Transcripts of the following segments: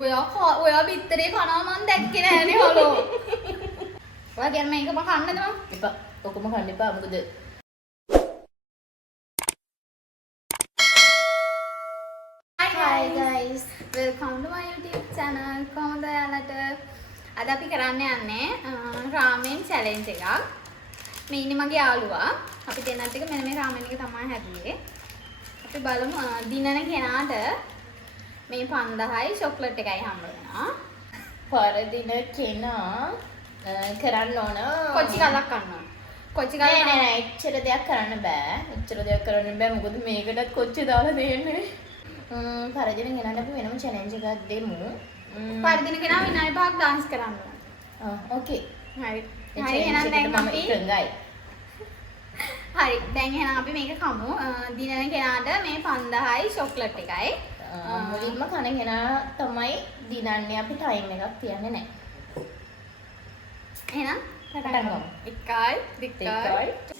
ඔයා බිත්තරේ කනවා මන් දැක්කේ නෑනේ හලෝ. ඔයා කියන මේකම කන්නද මම? එපා. ඔකම කන්න එපා. මොකද Hi guys, welcome to my YouTube channel. කොහොමද ඔයාලට? අද අපි කරන්න යන්නේ රාමෙන් challenge එකක්. මේ ඉන්නේ මගේ යාළුවා. අපි දෙන්නත් එක මෙන්න මේ රාමෙන් එක තමයි හැදුවේ. අපි බලමු දිනන කෙනාට මේ 5000යි චොක්ලට් එකයි හම්බ වෙනවා. පරදින කෙනා කරන්න ඕන කොච්චි කලක් කන්නවා. කොච්චි කලක් නෑ එච්චර දෙයක් කරන්න බෑ. එච්චර දෙයක් කරන්න බෑ. මොකද මේකටත් කොච්චි දාලා දෙන්නේ. පරදින කෙනාට අපි වෙනම challenge එකක් දෙමු. පරදින කෙනා විනාඩි 5ක් dance කරන්න ඕන. ඕකේ. හරි. හරි එහෙනම් දැන් අපි එකඟයි. හරි. දැන් එහෙනම් අපි මේක කමු. දිනන කෙනාට මේ 5000යි චොක්ලට් එකයි. මුලින්ම කන කෙනා තමයි දිනන්නේ. අපි ටයිම් එකක් තියන්නේ නැහැ. එහෙනම් පටන් ගමු. 1 2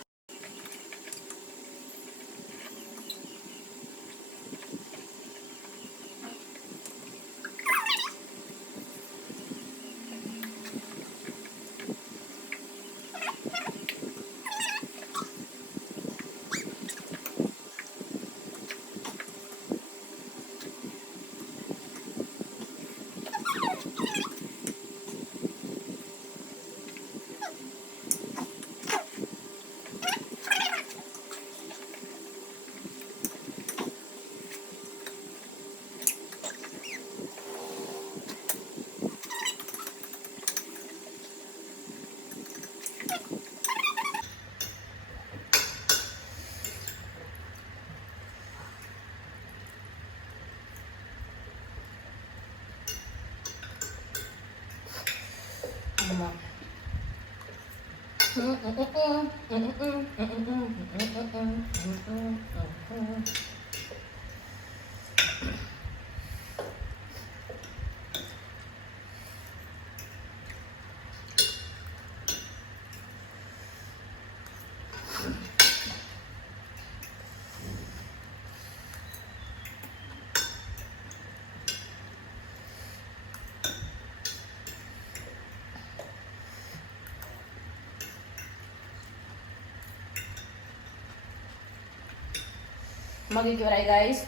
මගේ ඉවරයි guys.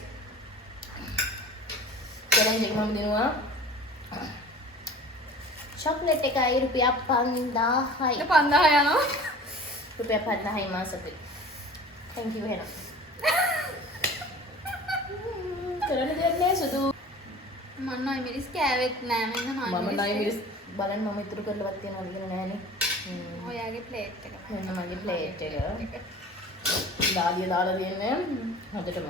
challenge එක මම දෙනවා. chocolate එකයි රුපියල් 5000යි. 5000 යනවා. රුපියල් 5000යි මාසෙට. thank you එහෙනම්. කරන්න දෙයක් නෑ සුදු. මම නයි මිරිස් කෑවෙත් නෑ මෙන්න මම නයි මිරිස් බලන්න මම ඉතුරු කරලවත් තියනවද කියලා නෑනේ. ඔයාගේ ප්ලේට් එක. මෙන්න මගේ ප්ලේට් එක. දාදිය දාලා දෙන්නේ හදටම.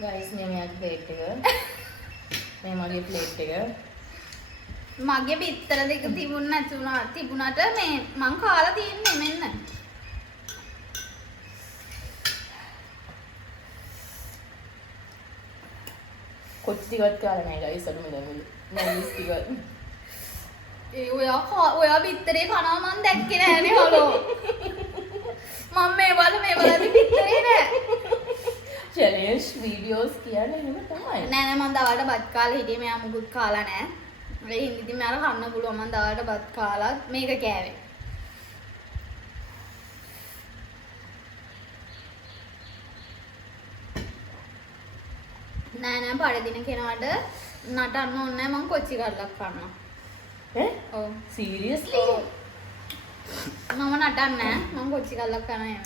guys මේ මගේ ප්ලේට් එක. මේ මගේ ප්ලේට් එක. මගේ බිත්තර දෙක තිබුණාට මේ මං කාලා තියන්නේ මෙන්න. කොච්චි ටිකක් කාලා නෑ guys අඩුම ගමු. නෑ ටිකක්. ඔයා බිත්තරේ කනවා මන් දැක්කේ නෑනේ හලෝ. මම මේ බලද්දි බිත්තරේ නෑ. challenge videos කියන්නේ එහෙම තමයි. නෑ මම දවල්ට බත් කාලා හිටියේ මෙයා මුකුත් කාලා නෑ. ඒ හින්දා ඉතින් මෙයාට කන්න පුළුවන් මම දවල්ට බත් කාලා මේක කෑවේ. නෑ පරදින කෙනාට නටන්න ඕනේ නෑ මම කොච්චි කරලක් කන්නවා. ඔව් seriously මම නටන්නේ මම කොච්චි කල්ලක් කනවා එහෙම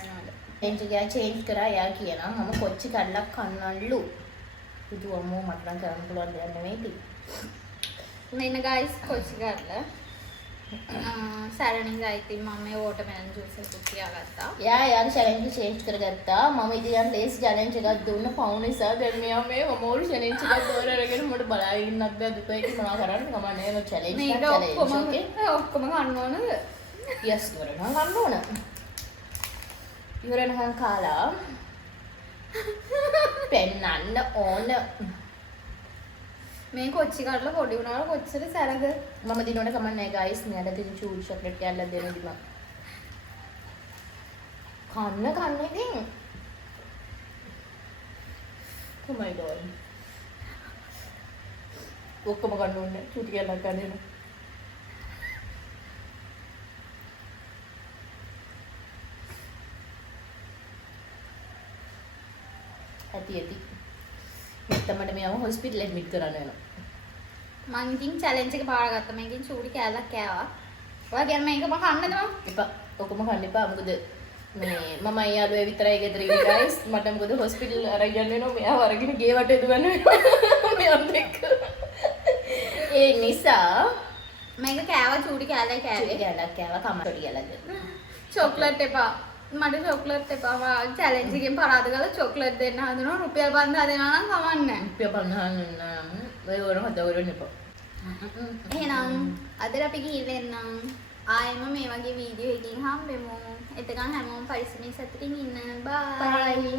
වෙනවද change කරා යා කියනවා මම කොච්චි කල්ලක් කන්නවලු පුදු අම්මෝ මට නම් කරන්න පුළුවන් දෙයක් නෙමෙයි ඉතින් මෙන්න guys කොච්චි කරලා සැරණින් ගයිතින් මම මේ watermelon juice එක තියාගත්තා යාගේ challenge change කරගත්තා මම ඉතින් ලේස් challenge එකක් දුන්න පවුන නිසා දැන් මෙයා මේ මොමෝල් challenge එකක් දෝරගෙන මට බලාගෙන ඉන්නත් බෑ දුක එක මොනවා කරන්නේ කමන්නේ නෝ challenge එක challenge ඔක්කොම ගන්න ඕනද yes ඉවරනවා ගන්න ඕන ඉවරනකම් කාලා පෙන්නන්න ඕන මේ කොච්චි කරලා පොඩි වුණාට කොච්චර සැරද මම දිනවල කමන්නේ නැහැ guys මෙයාට තියෙන චූට් චොක්ලට් එකක් දෙන්න දිනවා කන්න ඉතින් Oh my god. ඔක්කොම කන්න ඕනේ. චූටි කියලා ගන්න. ඇති. මට මෙයාව හොස්පිටල් ඇඩ්මිට් කරන්න වෙනවා. මං ඉතින් චැලෙන්ජ් එක පාරගත්තා. මේකෙන් චූටි කෑල්ලක් කෑවා. ඔයා කියන මේකම කන්නද මම? එපා. ඔක්කොම කන්න එපා. මොකද මේ මම අයියාලුවේ විතරයි ගෙදර ඉන්නේ guys. මට මොකද හොස්පිටල් අරගෙන යන්න වෙනවා. මෙයාව අරගෙන ගේ වටේ දුවන්න වෙනවා. මෙයාත් එක්ක. ඒ නිසා මේක කෑවා චූටි කෑල්ලයි චූටි කෑවේ. කෑල්ලක් කෑවා කමටි කියලා. චොක්ලට් එපා. මට චොක්ලට් එපා. චැලෙන්ජ් එකෙන් පරාද කරලා චොක්ලට් දෙන්න හදනවා. රුපියල් 5000 දෙනවා නම් කමන්නේ නැහැ. රුපියල් 5000 නන්න. ඔය වරම හදවරන්න එපා. එහෙනම් අද අපි ගිහින් එන්නම්. ආයෙම මේ වගේ වීඩියෝ එකකින් හම්බෙමු. එතකන් හැමෝම පරිස්සමින් සතුටින් ඉන්න. බයි. Bye.